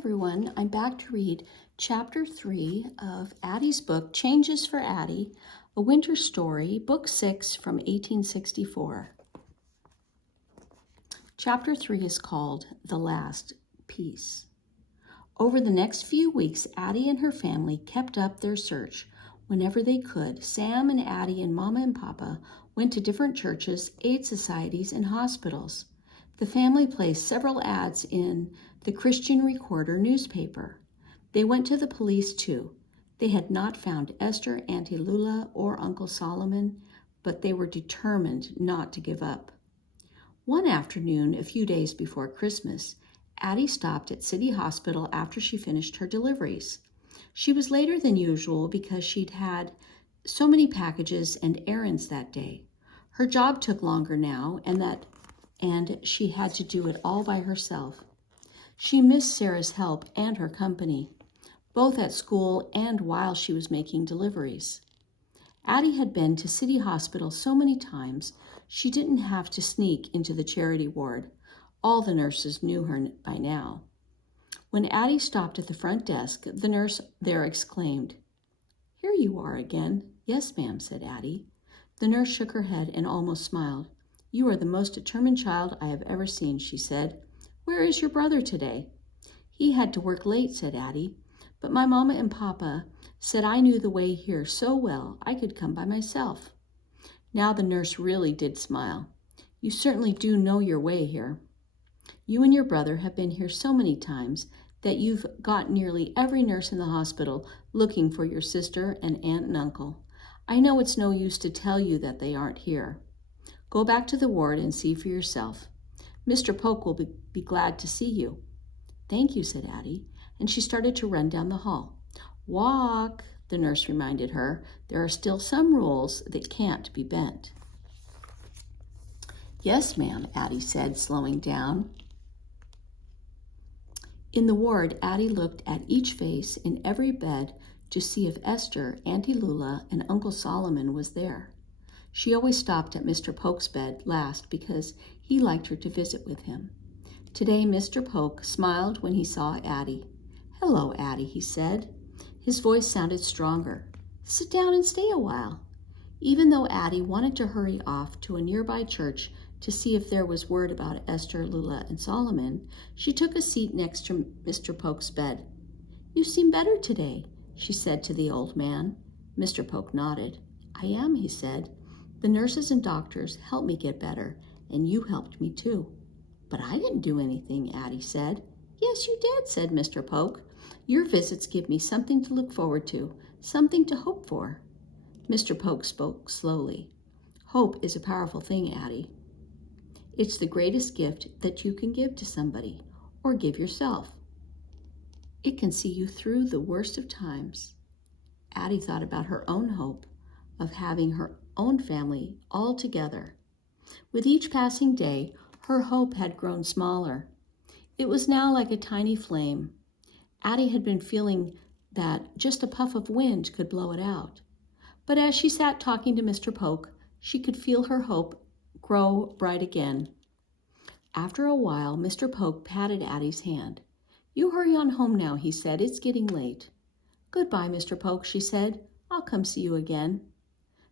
everyone, I'm back to read Chapter 3 of Addy's book, Changes for Addy, A Winter Story, Book 6 from 1864. Chapter 3 is called The Last Piece. Over the next few weeks, Addy and her family kept up their search. Whenever they could, Sam and Addy and Mama and Papa went to different churches, aid societies, and hospitals. The family placed several ads in the Christian Recorder newspaper. They went to the police too. They had not found Esther, Auntie Lula, or Uncle Solomon, but they were determined not to give up. One afternoon, a few days before Christmas, Addy stopped at City Hospital after she finished her deliveries. She was later than usual because she'd had so many packages and errands that day. Her job took longer now, and she had to do it all by herself. She missed Sarah's help and her company, both at school and while she was making deliveries. Addy had been to City Hospital so many times, she didn't have to sneak into the charity ward. All the nurses knew her by now. When Addy stopped at the front desk, the nurse there exclaimed, "Here you are again." "Yes, ma'am," said Addy. The nurse shook her head and almost smiled. "You are the most determined child I have ever seen," she said. "Where is your brother today?" "He had to work late," said Addy, "but my mama and papa said I knew the way here so well I could come by myself." Now the nurse really did smile. "You certainly do know your way here. You and your brother have been here so many times that you've got nearly every nurse in the hospital looking for your sister and aunt and uncle. I know it's no use to tell you that they aren't here. Go back to the ward and see for yourself. Mr. Polk will be glad to see you." "Thank you," said Addy, and she started to run down the hall. "Walk," the nurse reminded her. "There are still some rules that can't be bent." "Yes, ma'am," Addy said, slowing down. In the ward, Addy looked at each face in every bed to see if Esther, Auntie Lula, and Uncle Solomon was there. She always stopped at Mr. Polk's bed last because he liked her to visit with him. Today, Mr. Polk smiled when he saw Addy. "Hello, Addy," he said. His voice sounded stronger. "Sit down and stay a while." Even though Addy wanted to hurry off to a nearby church to see if there was word about Esther, Lula, and Solomon, she took a seat next to Mr. Polk's bed. "You seem better today," she said to the old man. Mr. Polk nodded. "I am," he said. "The nurses and doctors helped me get better, and you helped me too." "But I didn't do anything," Addy said. "Yes, you did," said Mr. Polk. "Your visits give me something to look forward to, something to hope for." Mr. Polk spoke slowly. "Hope is a powerful thing, Addy. It's the greatest gift that you can give to somebody, or give yourself. It can see you through the worst of times." Addy thought about her own hope of having her own family all together. With each passing day, her hope had grown smaller. It was now like a tiny flame. Addy had been feeling that just a puff of wind could blow it out. But as she sat talking to Mr. Polk, she could feel her hope grow bright again. After a while, Mr. Polk patted Addy's hand. "You hurry on home now," he said. "It's getting late." "Goodbye, Mr. Polk," she said. "I'll come see you again."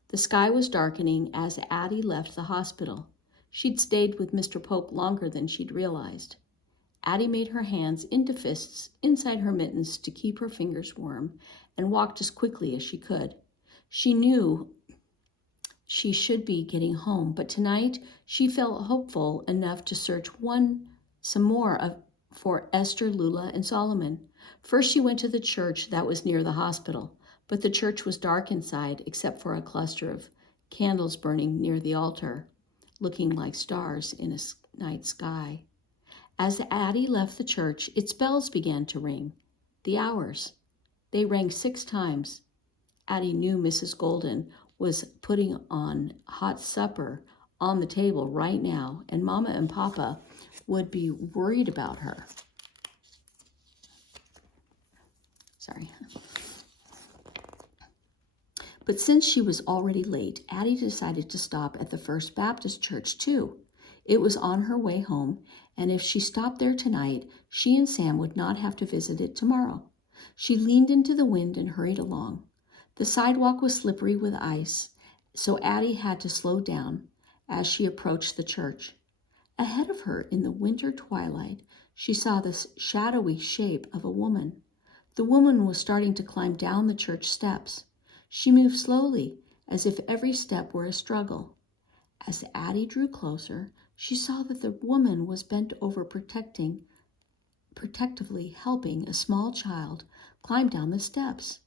The sky was darkening as Addy left the hospital. She'd stayed with Mr. Polk longer than she'd realized. Addy made her hands into fists inside her mittens to keep her fingers warm and walked as quickly as she could. She knew she should be getting home, but tonight she felt hopeful enough to search some more for Esther, Lula, and Solomon. First she went to the church that was near the hospital, but the church was dark inside except for a cluster of candles burning near the altar, looking like stars in a night sky. As Addy left the church, its bells began to ring. The hours. They rang 6 times. Addy knew Mrs. Golden was putting on hot supper on the table right now, and Mama and Papa would be worried about her. But since she was already late, Addy decided to stop at the First Baptist Church too. It was on her way home, and if she stopped there tonight, she and Sam would not have to visit it tomorrow. She leaned into the wind and hurried along. The sidewalk was slippery with ice, so Addy had to slow down as she approached the church. Ahead of her, in the winter twilight, she saw the shadowy shape of a woman. The woman was starting to climb down the church steps. She moved slowly, as if every step were a struggle. As Addy drew closer, she saw that the woman was bent over protectively helping a small child climb down the steps.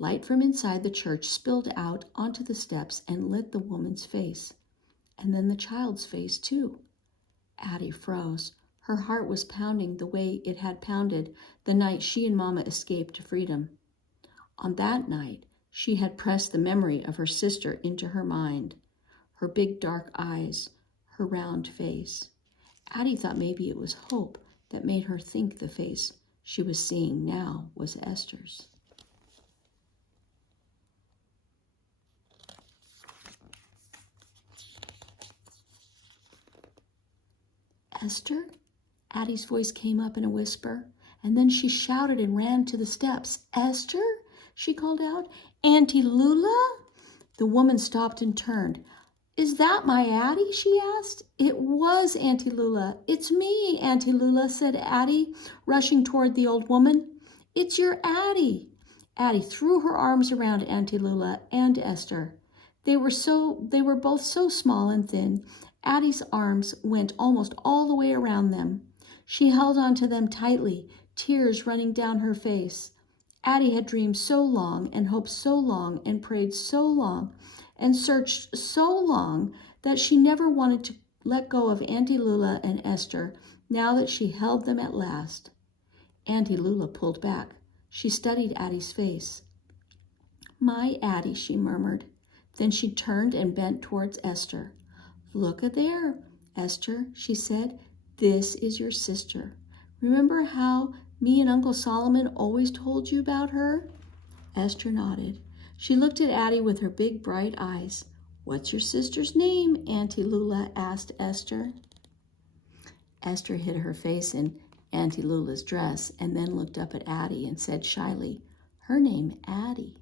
Light from inside the church spilled out onto the steps and lit the woman's face, and then the child's face too. Addy froze. Her heart was pounding the way it had pounded the night she and Mama escaped to freedom. On that night, she had pressed the memory of her sister into her mind, her big dark eyes, her round face. Addy thought maybe it was hope that made her think the face she was seeing now was Esther's. Esther? Addie's voice came up in a whisper, and then she shouted and ran to the steps. Esther? She called out. Auntie Lula? The woman stopped and turned. Is that my Addy? She asked. It was Auntie Lula. It's me, Auntie Lula, said Addy, rushing toward the old woman. It's your Addy. Addy threw her arms around Auntie Lula and Esther. They were both so small and thin. Addie's arms went almost all the way around them. She held onto them tightly, tears running down her face. Addy had dreamed so long and hoped so long and prayed so long and searched so long that she never wanted to let go of Auntie Lula and Esther now that she held them at last. Auntie Lula pulled back. She studied Addie's face. My Addy, she murmured. Then she turned and bent towards Esther. Look at there, Esther, she said. This is your sister. Remember how me and Uncle Solomon always told you about her? Esther nodded. She looked at Addy with her big, bright eyes. What's your sister's name? Auntie Lula asked Esther. Esther hid her face in Auntie Lula's dress and then looked up at Addy and said shyly, her name Addy.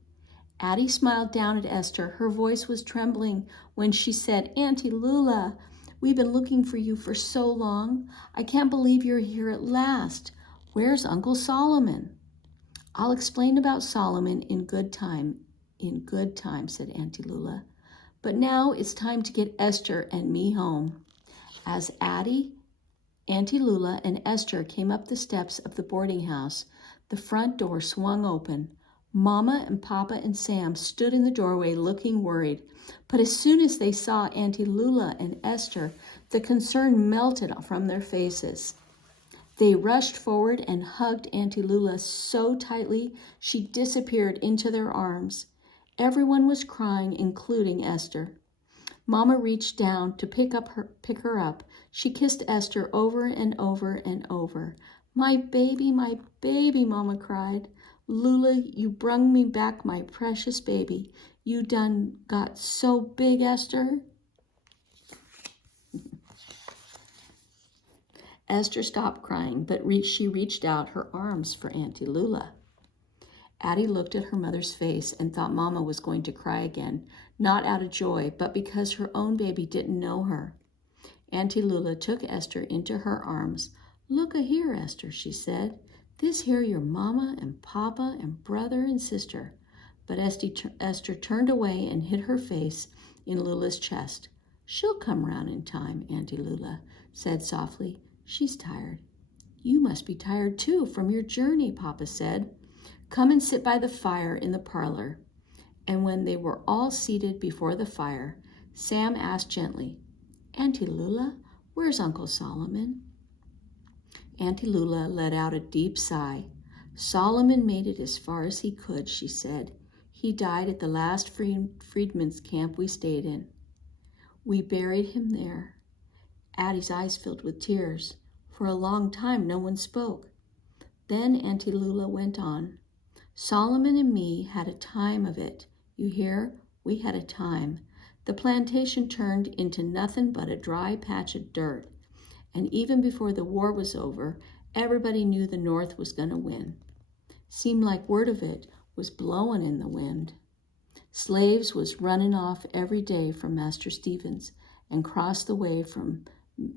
Addy smiled down at Esther. Her voice was trembling when she said, Auntie Lula, we've been looking for you for so long. I can't believe you're here at last. Where's Uncle Solomon? I'll explain about Solomon in good time, said Auntie Lula. But now it's time to get Esther and me home. As Addy, Auntie Lula, and Esther came up the steps of the boarding house, the front door swung open. Mama and Papa and Sam stood in the doorway looking worried, but as soon as they saw Auntie Lula and Esther, the concern melted from their faces. They rushed forward and hugged Auntie Lula so tightly she disappeared into their arms. Everyone was crying, including Esther. Mama reached down to pick her up. She kissed Esther over and over and over. My baby, Mama cried. Lula, you brung me back my precious baby. You done got so big, Esther. Esther stopped crying, but she reached out her arms for Auntie Lula. Addy looked at her mother's face and thought Mama was going to cry again, not out of joy, but because her own baby didn't know her. Auntie Lula took Esther into her arms. Look-a here, Esther, she said. This here your Mama and Papa and brother and sister. But Esther turned away and hid her face in Lula's chest. She'll come round in time, Auntie Lula said softly. She's tired. You must be tired too from your journey, Papa said. Come and sit by the fire in the parlor. And when they were all seated before the fire, Sam asked gently, Auntie Lula, where's Uncle Solomon? Auntie Lula let out a deep sigh. Solomon made it as far as he could, she said. He died at the last freedmen's camp we stayed in. We buried him there. Addie's eyes filled with tears. For a long time, no one spoke. Then Auntie Lula went on. Solomon and me had a time of it. You hear? We had a time. The plantation turned into nothing but a dry patch of dirt. and even before the war was over, everybody knew the North was going to win. Seemed like word of it was blowing in the wind. Slaves was running off every day from Master Stevens and crossed the way from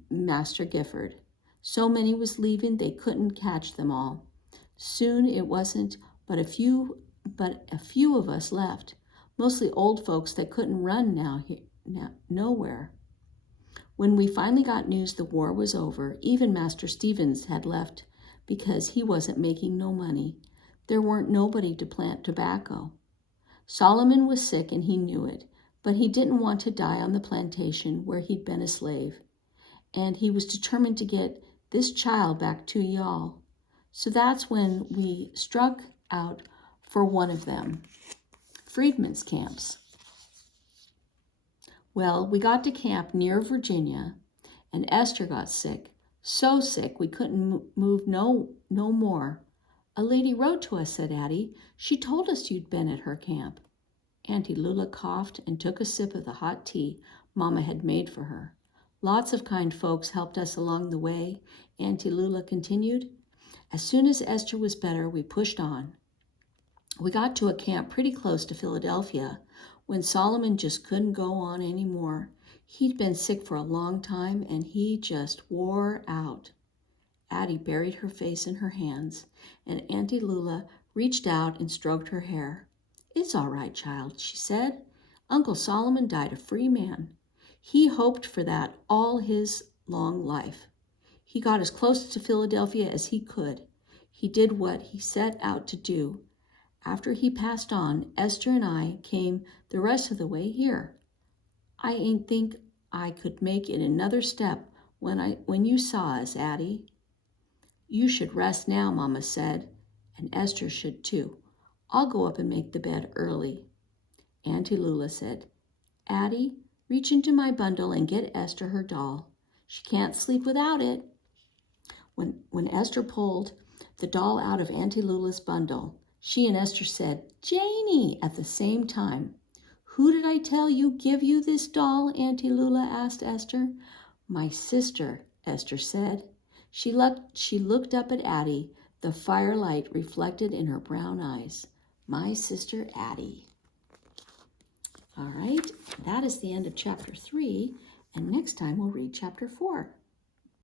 Master Gifford. So many was leaving they couldn't catch them all. Soon it wasn't but a few of us left, mostly old folks that couldn't run now nowhere. When we finally got news the war was over, even Master Stevens had left because he wasn't making no money. There weren't nobody to plant tobacco. Solomon was sick and he knew it, but he didn't want to die on the plantation where he'd been a slave, and he was determined to get this child back to y'all. So that's when we struck out for one of them, freedmen's camps. Well, we got to camp near Virginia, and Esther got sick, so sick we couldn't move no more. A lady wrote to us, said Addy. She told us you'd been at her camp. Auntie Lula coughed and took a sip of the hot tea Mama had made for her. Lots of kind folks helped us along the way, Auntie Lula continued. As soon as Esther was better, we pushed on. We got to a camp pretty close to Philadelphia when Solomon just couldn't go on anymore. He'd been sick for a long time and he just wore out. Addy buried her face in her hands, and Auntie Lula reached out and stroked her hair. It's all right, child, she said. Uncle Solomon died a free man. He hoped for that all his long life. He got as close to Philadelphia as he could. He did what he set out to do. After he passed on, Esther and I came the rest of the way here. I ain't think I could make it another step when you saw us, Addy. You should rest now, Mama said, and Esther should too. I'll go up and make the bed early. Auntie Lula said, Addy, reach into my bundle and get Esther her doll. She can't sleep without it. When Esther pulled the doll out of Auntie Lula's bundle, she and Esther said, Janie, at the same time. Who did I tell you give you this doll? Auntie Lula asked Esther. My sister, Esther said. She looked up at Addy, the firelight reflected in her brown eyes. My sister Addy. All right, that is the end of chapter 3, and next time we'll read chapter 4.